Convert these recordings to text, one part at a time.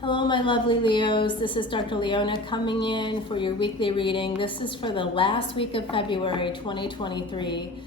Hello, my lovely Leos. This is Dr. Leona coming in for your weekly reading. This is for the last week of February 2023.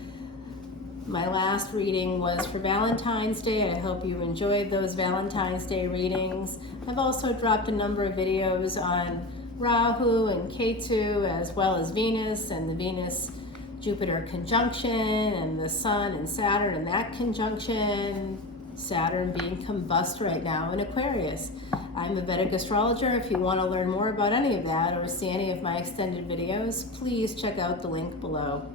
My last reading was for Valentine's Day. I hope you enjoyed those Valentine's Day readings. I've also dropped a number of videos on Rahu and Ketu, as well as Venus and the Venus-Jupiter conjunction, and the Sun and Saturn and that conjunction. Saturn being combust right now in Aquarius. I'm a Vedic Astrologer. If you want to learn more about any of that or see any of my extended videos, please check out the link below.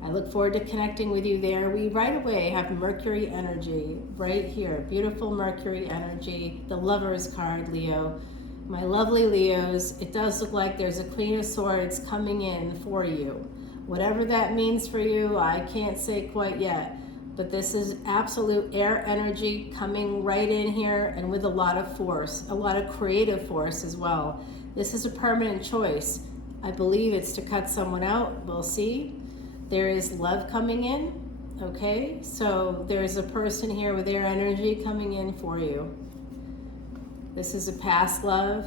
I look forward to connecting with you there. We right away have Mercury energy right here. Beautiful Mercury energy, the Lover's card, Leo. My lovely Leos, it does look like there's a Queen of Swords coming in for you. Whatever that means for you, I can't say quite yet. But this is absolute air energy coming right in here, and with a lot of force, a lot of creative force as well. This is a permanent choice. I believe it's to cut someone out. We'll see. There is love coming in, okay? So there's a person here with air energy coming in for you. This is a past love.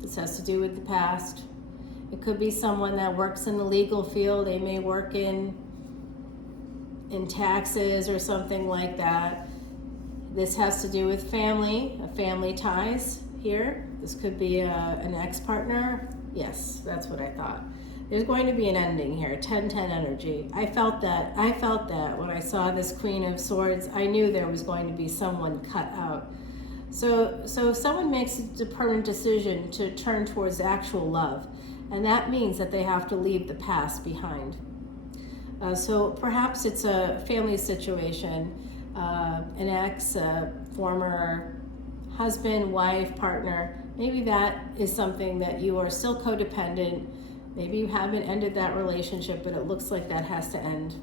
This has to do with the past. It could be someone that works in the legal field. They may work in taxes or something like that. This has to do with family ties here. This could be an ex-partner. Yes, that's what I thought. There's going to be an ending here, 10-10 energy. I felt that when I saw this Queen of Swords. I knew there was going to be someone cut out. So someone makes a permanent decision to turn towards actual love, and that means that they have to leave the past behind. So perhaps it's a family situation, an ex, a former husband, wife, partner. Maybe that is something that you are still codependent. Maybe you haven't ended that relationship, but it looks like that has to end.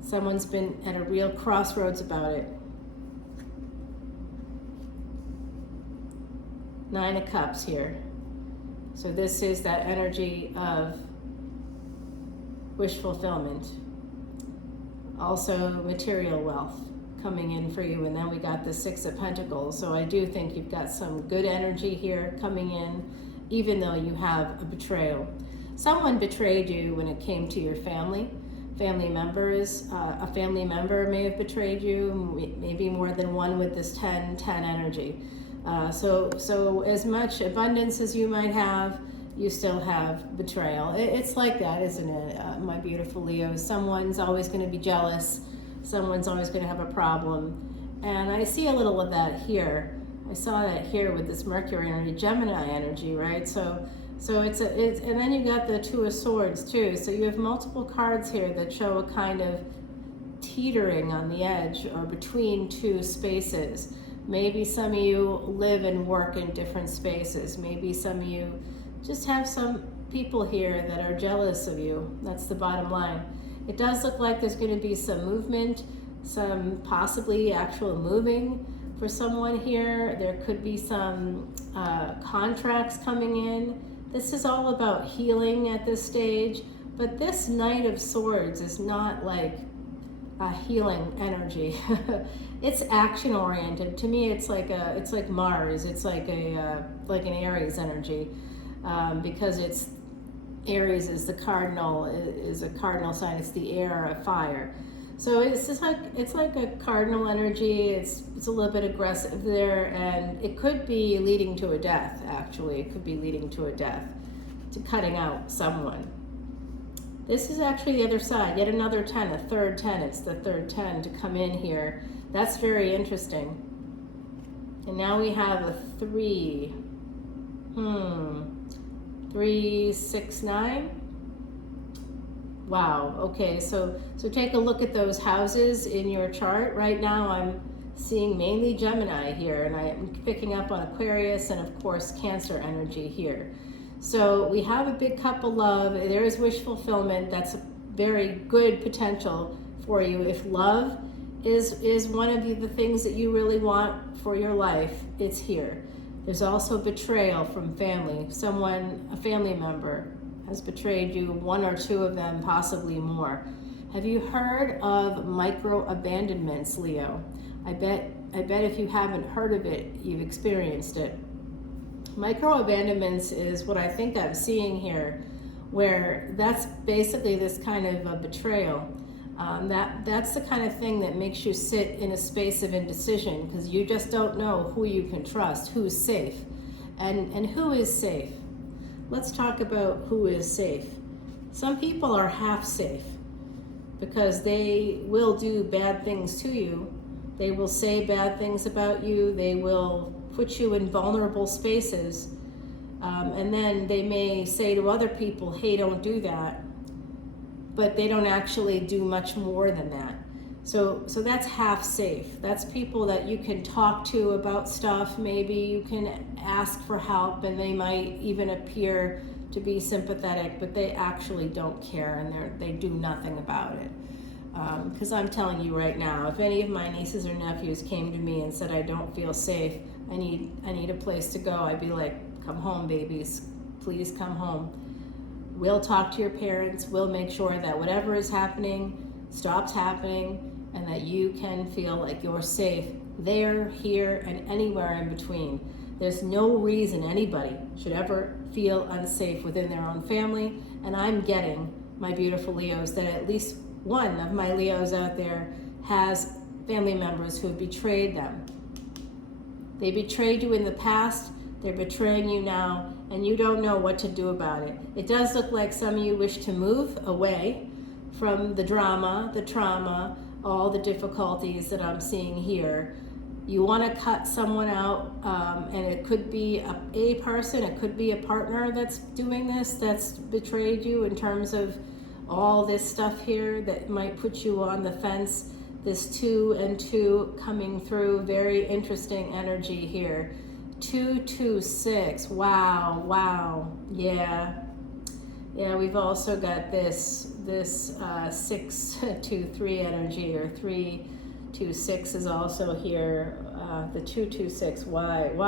Someone's been at a real crossroads about it. 9 of Cups here. So this is that energy of wish fulfillment. Also material wealth coming in for you. And then we got the 6 of Pentacles. So I do think you've got some good energy here coming in, even though you have a betrayal. Someone betrayed you when it came to your family members. A family member may have betrayed you, maybe more than one with this 10-10 energy. So as much abundance as you might have, you still have betrayal. It's like that, isn't it, my beautiful Leos? Someone's always going to be jealous. Someone's always going to have a problem. And I see a little of that here. I saw that here with this Mercury energy, Gemini energy, right? So it's and then you got the 2 of Swords too. So you have multiple cards here that show a kind of teetering on the edge or between 2 spaces. Maybe some of you live and work in different spaces. Maybe some of you just have some people here that are jealous of you. That's the bottom line. It does look like there's going to be some movement, some possibly actual moving for someone here. There could be some contracts coming in. This is all about healing at this stage, but this Knight of Swords is not like a healing energy. It's action oriented. To me, it's like Mars. It's like an Aries energy. Because it's Aries is a cardinal sign. It's the air of fire. So it's like a cardinal energy. It's a little bit aggressive there, and it could be leading to a death. Actually, it could be leading to a death, to cutting out someone. This is actually the other side. Yet another 10, a third 10. It's the third 10 to come in here. That's very interesting. And now we have a 3. 3, 6, 9. Wow. Okay, so take a look at those houses in your chart. Right now I'm seeing mainly Gemini here, and I'm picking up on Aquarius and of course Cancer energy here. So we have a big cup of love. There is wish fulfillment. That's a very good potential for you. If love is one of the things that you really want for your life, it's here. There's also betrayal from family. A family member has betrayed you, 1 or 2 of them, possibly more. Have you heard of micro abandonments, Leo? I bet I bet if you haven't heard of it, you've experienced it. Micro abandonments is what I think I'm seeing here, where that's basically this kind of a betrayal. That's the kind of thing that makes you sit in a space of indecision, because you just don't know who you can trust, who's safe, and who is safe. Let's talk about who is safe. Some people are half safe because they will do bad things to you. They will say bad things about you. They will put you in vulnerable spaces. And then they may say to other people, hey, don't do that. But they don't actually do much more than that. So that's half safe. That's people that you can talk to about stuff. Maybe you can ask for help, and they might even appear to be sympathetic, but they actually don't care, and they do nothing about it. Because I'm telling you right now, if any of my nieces or nephews came to me and said, I don't feel safe, I need a place to go, I'd be like, come home, babies, please come home. We'll talk to your parents, we'll make sure that whatever is happening stops happening, and that you can feel like you're safe there, here, and anywhere in between. There's no reason anybody should ever feel unsafe within their own family, and I'm getting, my beautiful Leos, that at least one of my Leos out there has family members who have betrayed them. They betrayed you in the past, they're betraying you now, and you don't know what to do about it. It does look like some of you wish to move away from the drama, the trauma, all the difficulties that I'm seeing here. You want to cut someone out, and it could be a person, it could be a partner that's doing this, that's betrayed you in terms of all this stuff here that might put you on the fence. This 2 and 2 coming through, very interesting energy here. 2, 2, 6, wow, yeah, we've also got this 6, 2, 3 energy, or 3, 2, 6 is also here. The 2, 2, 6, wild.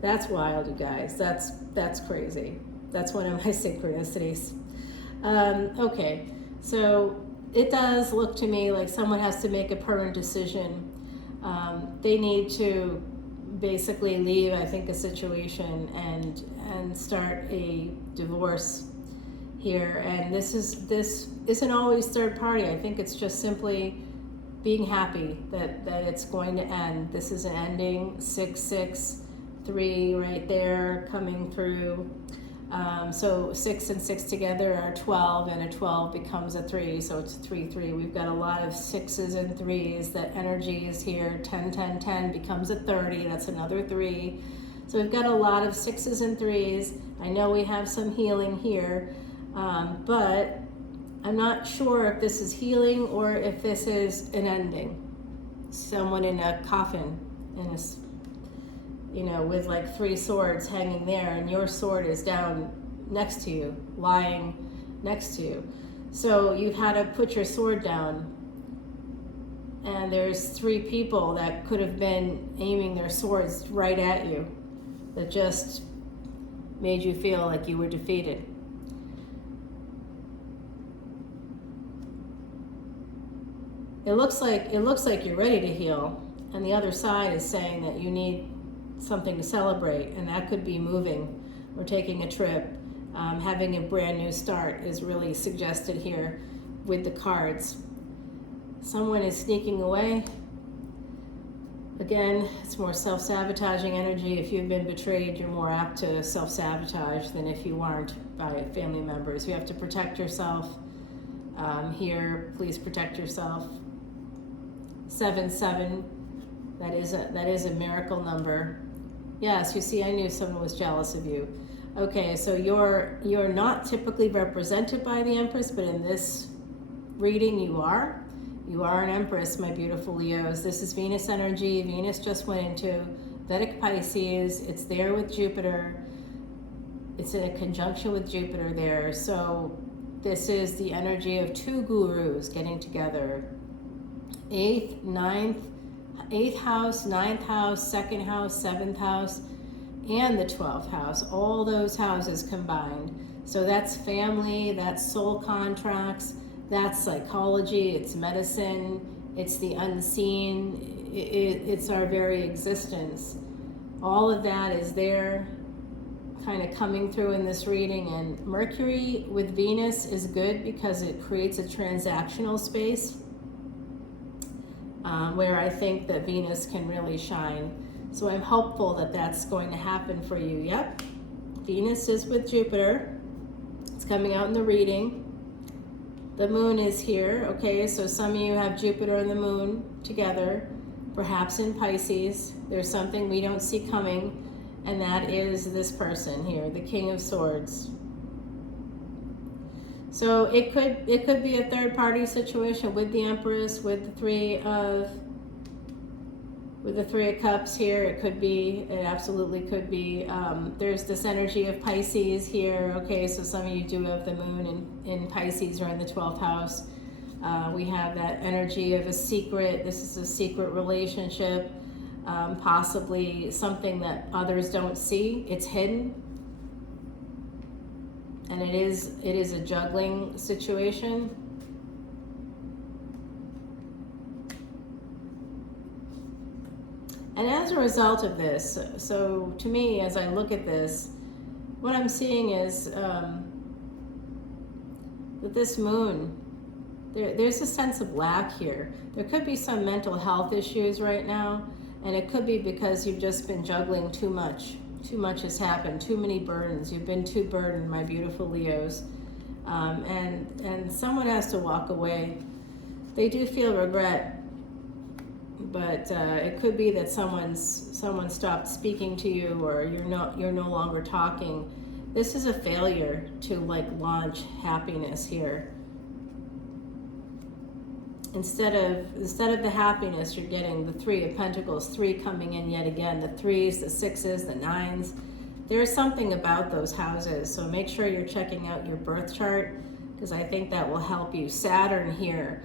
That's wild, you guys. That's crazy. That's one of my synchronicities. Okay, so it does look to me like someone has to make a permanent decision. They need to basically leave, I think, a situation and start a divorce here. And this isn't always third party. I think it's just simply being happy that it's going to end. This is an ending. 6, 6, 3 right there coming through. So 6 and 6 together are 12, and a 12 becomes a 3, so it's 3, 3. We've got a lot of 6s and 3s. That energy is here. 10, 10, 10 becomes a 30. That's another 3. So we've got a lot of 6s and 3s. I know we have some healing here, but I'm not sure if this is healing or if this is an ending. Someone in a coffin, with like 3 swords hanging there, and your sword is down next to you, lying next to you. So you've had to put your sword down, and there's 3 people that could have been aiming their swords right at you, that just made you feel like you were defeated. It looks like you're ready to heal, and the other side is saying that you need something to celebrate, and that could be moving or taking a trip. Having a brand new start is really suggested here with the cards. Someone is sneaking away. Again, it's more self-sabotaging energy. If you've been betrayed, you're more apt to self-sabotage than if you weren't by family members. You have to protect yourself. Here, please protect yourself. 7, 7. That is a miracle number. Yes, you see, I knew someone was jealous of you. Okay, so you're not typically represented by the Empress, but in this reading you are. You are an Empress, my beautiful Leos. This is Venus energy. Venus just went into Vedic Pisces. It's there with Jupiter. It's in a conjunction with Jupiter there. So this is the energy of 2 gurus getting together. 8th, 9th, 8th house, 9th house, 2nd house, 7th house, and the 12th house, all those houses combined. So that's family, that's soul contracts, that's psychology, it's medicine, it's the unseen, it's our very existence. All of that is there, kind of coming through in this reading. And Mercury with Venus is good because it creates a transactional space where I think that Venus can really shine. So I'm hopeful that that's going to happen for you. Yep, Venus is with Jupiter. It's coming out in the reading. The moon is here, okay? So some of you have Jupiter and the moon together, perhaps in Pisces. There's something we don't see coming, and that is this person here, the King of Swords. So it could be a third party situation with the Empress, with the Three of Cups here. It absolutely could be. There's this energy of Pisces here. Okay, so some of you do have the moon in Pisces or in the 12th house. We have that energy of a secret. This is a secret relationship, possibly something that others don't see. It's hidden. And it is a juggling situation. And as a result of this, so to me, as I look at this, what I'm seeing is that this moon, there's a sense of lack here. There could be some mental health issues right now, and it could be because you've just been juggling too much. Too much has happened, too many burdens. You've been too burdened, my beautiful Leos. And someone has to walk away. They do feel regret, but it could be that someone stopped speaking to you, or you're no longer talking. This is a failure to launch happiness here. Instead of the happiness, you're getting the Three of Pentacles, 3 coming in yet again, the 3s, the 6s, the 9s. There's something about those houses, so make sure you're checking out your birth chart, because I think that will help you. Saturn here,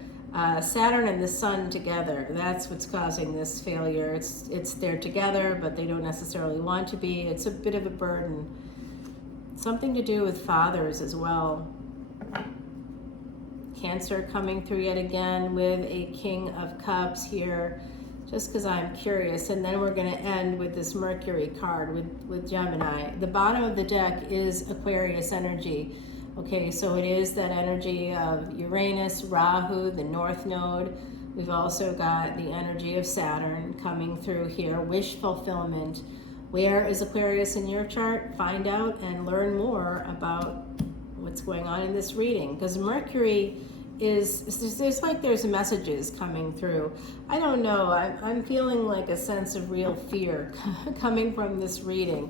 Saturn and the Sun together, that's what's causing this failure. It's they're together, but they don't necessarily want to be. It's a bit of a burden. Something to do with fathers as well. Cancer coming through yet again with a King of Cups here, just because I'm curious. And then we're going to end with this Mercury card with Gemini. The bottom of the deck is Aquarius energy. Okay, so it is that energy of Uranus, Rahu, the North Node. We've also got the energy of Saturn coming through here, wish fulfillment. Where is Aquarius in your chart? Find out and learn more about what's going on in this reading, because Mercury there's messages coming through. I don't know, I'm feeling like a sense of real fear coming from this reading.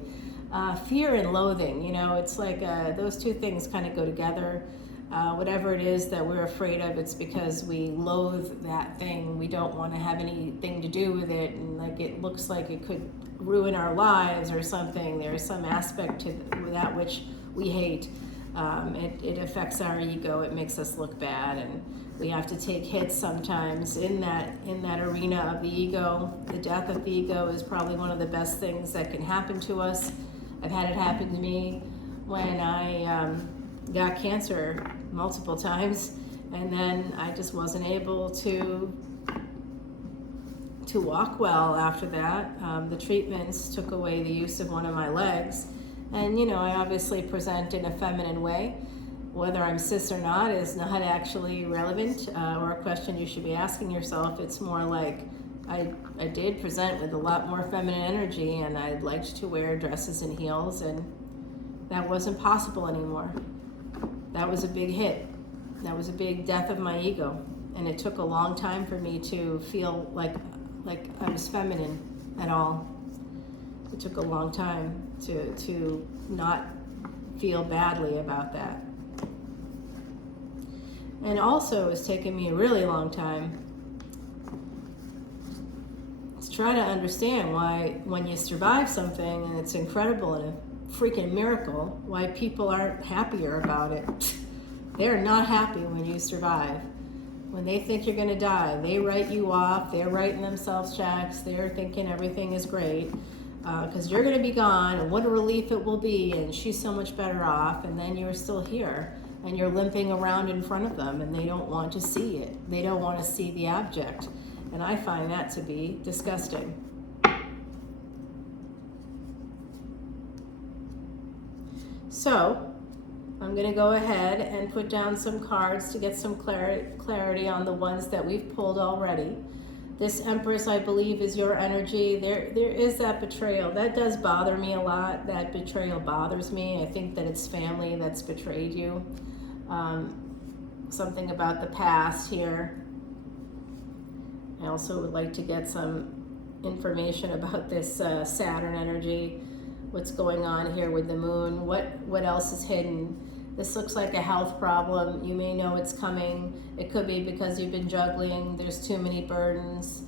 Fear and loathing, it's like those two things kind of go together. Whatever it is that we're afraid of, it's because we loathe that thing. We don't want to have anything to do with it, and it looks like it could ruin our lives or something. There's some aspect to that which we hate. It affects our ego. It makes us look bad, and we have to take hits sometimes in that arena of the ego. The death of the ego is probably one of the best things that can happen to us. I've had it happen to me when I got cancer multiple times, and then I just wasn't able to walk well after that. The treatments took away the use of one of my legs. And, I obviously present in a feminine way. Whether I'm cis or not is not actually relevant or a question you should be asking yourself. It's more like I did present with a lot more feminine energy, and I liked to wear dresses and heels, and that wasn't possible anymore. That was a big hit. That was a big death of my ego. And it took a long time for me to feel like I was feminine at all. It took a long time to not feel badly about that. And also, it's taken me a really long time to try to understand why, when you survive something and it's incredible and a freaking miracle, why people aren't happier about it. They're not happy when you survive. When they think you're going to die, they write you off. They're writing themselves checks. They're thinking everything is great. Because you're going to be gone, and what a relief it will be, and she's so much better off, and then you're still here, and you're limping around in front of them, and they don't want to see it. They don't want to see the object. And I find that to be disgusting. So I'm going to go ahead and put down some cards to get some clarity on the ones that we've pulled already. This Empress, I believe, is your energy. There is that betrayal. That does bother me a lot. That betrayal bothers me. I think that it's family that's betrayed you. Something about the past here. I also would like to get some information about this Saturn energy. What's going on here with the moon? What else is hidden? This looks like a health problem. You may know it's coming. It could be because you've been juggling. There's too many burdens.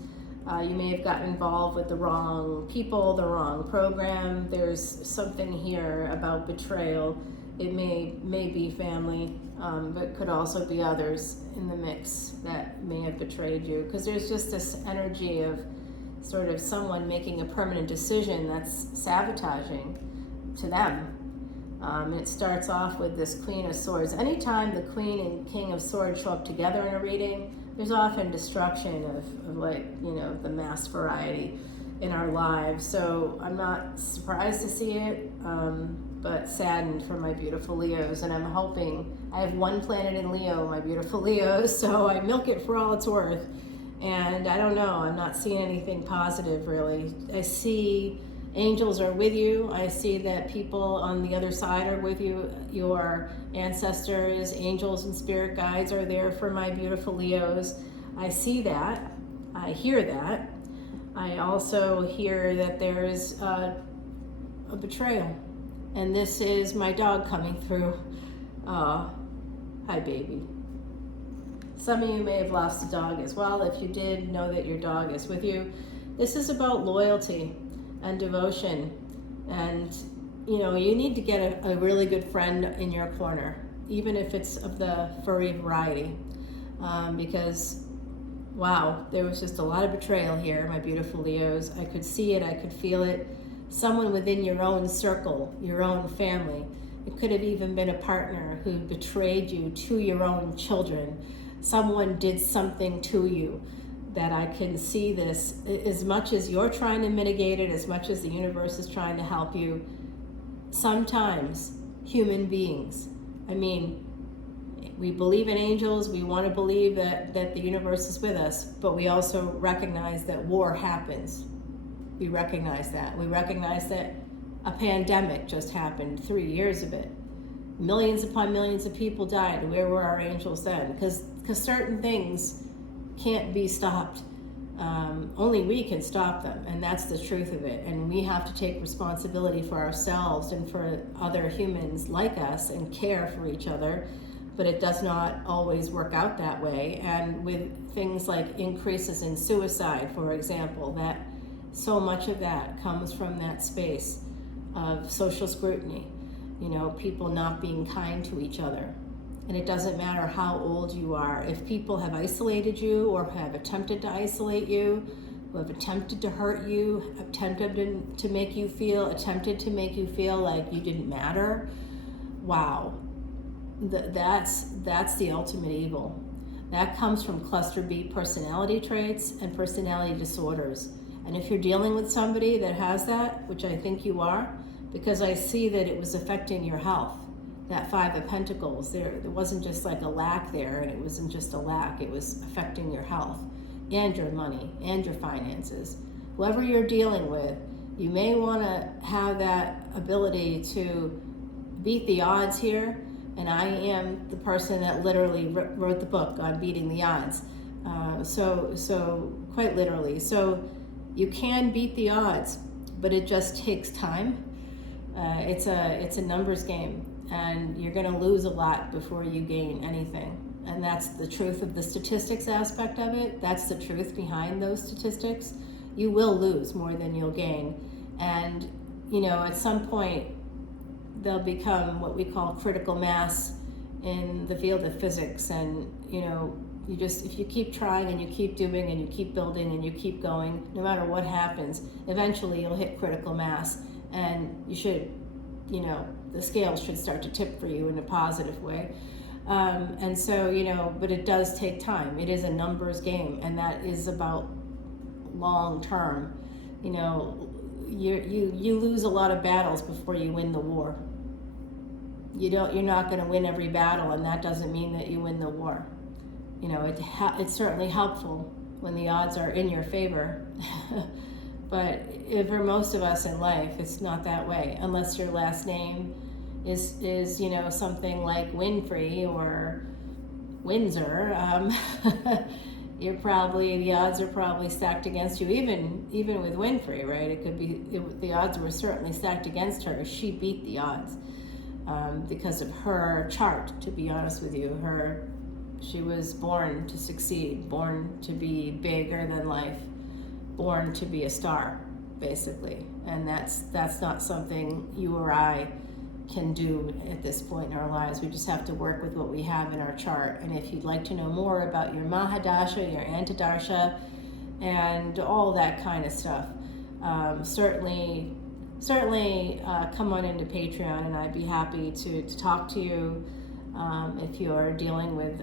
You may have gotten involved with the wrong people, the wrong program. There's something here about betrayal. It may be family, but could also be others in the mix that may have betrayed you. Because there's just this energy of sort of someone making a permanent decision that's sabotaging to them. It starts off with this Queen of Swords. Anytime the Queen and King of Swords show up together in a reading, there's often destruction of like, you know, the mass variety in our lives. So I'm not surprised to see it, but saddened for my beautiful Leos. And I'm hoping, I have one planet in Leo, my beautiful Leos, so I milk it for all it's worth. And I don't know, I'm not seeing anything positive really. I see angels are with you. I see that people on the other side are with you. Your ancestors, angels, and spirit guides are there for my beautiful Leos. I see that. I hear that. I also hear that there is a betrayal. And this is my dog coming through. Hi, baby. Some of you may have lost a dog as well. If you did, know that your dog is with you. This is about loyalty and devotion. And, you know, you need to get a really good friend in your corner, even if it's of the furry variety. Because, wow, there was just a lot of betrayal here, my beautiful Leos. I could see it, I could feel it. Someone within your own circle, your own family. It could have even been a partner who betrayed you to your own children. Someone did something to you that I can see this. As much as you're trying to mitigate it, as much as the universe is trying to help you, sometimes human beings, I mean, we believe in angels, we want to believe that the universe is with us, but we also recognize that war happens. We recognize that. We recognize that a pandemic just happened, 3 years of it. Millions upon millions of people died. Where were our angels then? Because certain things can't be stopped. Only we can stop them, and that's the truth of it. And we have to take responsibility for ourselves and for other humans like us and care for each other, but it does not always work out that way. And with things like increases in suicide, for example, that so much of that comes from that space of social scrutiny, you know, people not being kind to each other. And it doesn't matter how old you are. If people have isolated you or have attempted to isolate you, who have attempted to hurt you, attempted to make you feel like you didn't matter, wow, that's the ultimate evil. That comes from cluster B personality traits and personality disorders. And if you're dealing with somebody that has that, which I think you are, because I see that it was affecting your health. That Five of Pentacles, there wasn't just like a lack there, and it wasn't just a lack, it was affecting your health and your money and your finances. Whoever you're dealing with, you may want to have that ability to beat the odds here, and I am the person that literally wrote the book on beating the odds. So quite literally. So you can beat the odds, but it just takes time. It's a numbers game, and you're going to lose a lot before you gain anything. And that's the truth of the statistics aspect of it. That's the truth behind those statistics. You will lose more than you'll gain. And, you know, at some point, they'll become what we call critical mass in the field of physics. And, you know, if you keep trying and you keep doing and you keep building and you keep going, no matter what happens, eventually you'll hit critical mass. And you should, you know, the scales should start to tip for you in a positive way. And so, you know, but it does take time. It is a numbers game, and that is about long term. You know, you lose a lot of battles before you win the war. You're not going to win every battle, and that doesn't mean that you win the war. You know, it's certainly helpful when the odds are in your favor. But for most of us in life, it's not that way, unless your last name is you know, something like Winfrey or Windsor. The odds are probably stacked against you, even with Winfrey, right? It could be, the odds were certainly stacked against her. She beat the odds because of her chart, to be honest with you. She was born to succeed, born to be bigger than life, born to be a star, basically. And that's not something you or I can do at this point in our lives. We just have to work with what we have in our chart. And if you'd like to know more about your Mahadasha, your Antardasha, and all that kind of stuff, certainly come on into Patreon, and I'd be happy to talk to you. If you're dealing with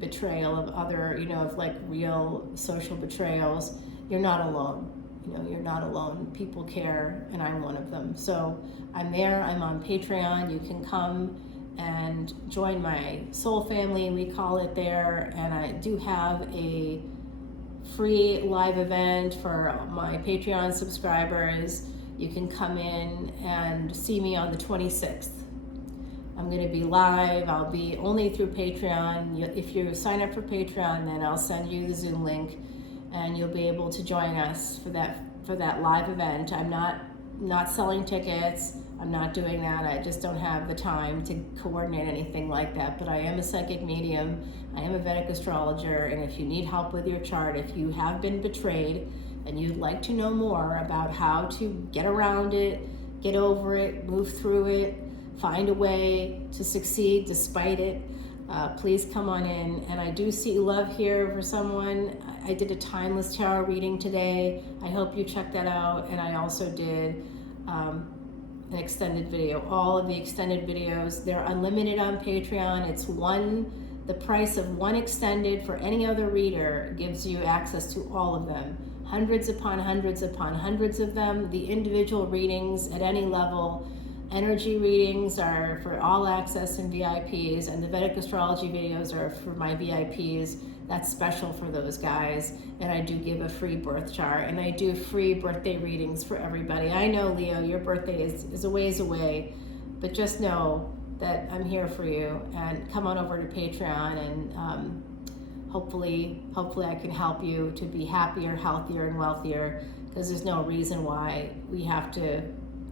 betrayal of other, you know, of like real social betrayals, you're not alone. You know, you're not alone. People care, and I'm one of them. So I'm there. I'm on Patreon. You can come and join my soul family, we call it there. And I do have a free live event for my Patreon subscribers. You can come in and see me on the 26th. I'm going to be live. I'll be only through Patreon. If you sign up for Patreon, then I'll send you the Zoom link, and you'll be able to join us for that live event. I'm not selling tickets. I'm not doing that. I just don't have the time to coordinate anything like that. But I am a psychic medium. I am a Vedic astrologer, and if you need help with your chart, if you have been betrayed and you'd like to know more about how to get around it, get over it, move through it, find a way to succeed despite it, please come on in. And I do see love here for someone. I did a timeless tarot reading today. I hope you check that out. And I also did an extended video. All of the extended videos, they're unlimited on Patreon. It's the price of one extended for any other reader gives you access to all of them. Hundreds upon hundreds upon hundreds of them. The individual readings at any level. Energy readings are for all access and VIPs, and the Vedic astrology videos are for my VIPs. That's special for those guys. And I do give a free birth chart, and I do free birthday readings for everybody. I know, Leo, your birthday is a ways away, but just know that I'm here for you. And come on over to Patreon, and hopefully I can help you to be happier, healthier, and wealthier, because there's no reason why we have to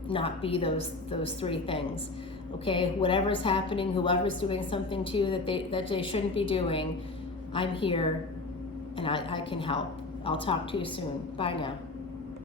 not be those three things. Okay, whatever's happening, whoever's doing something to you that they shouldn't be doing, I'm here and I can help. I'll talk to you soon. Bye now.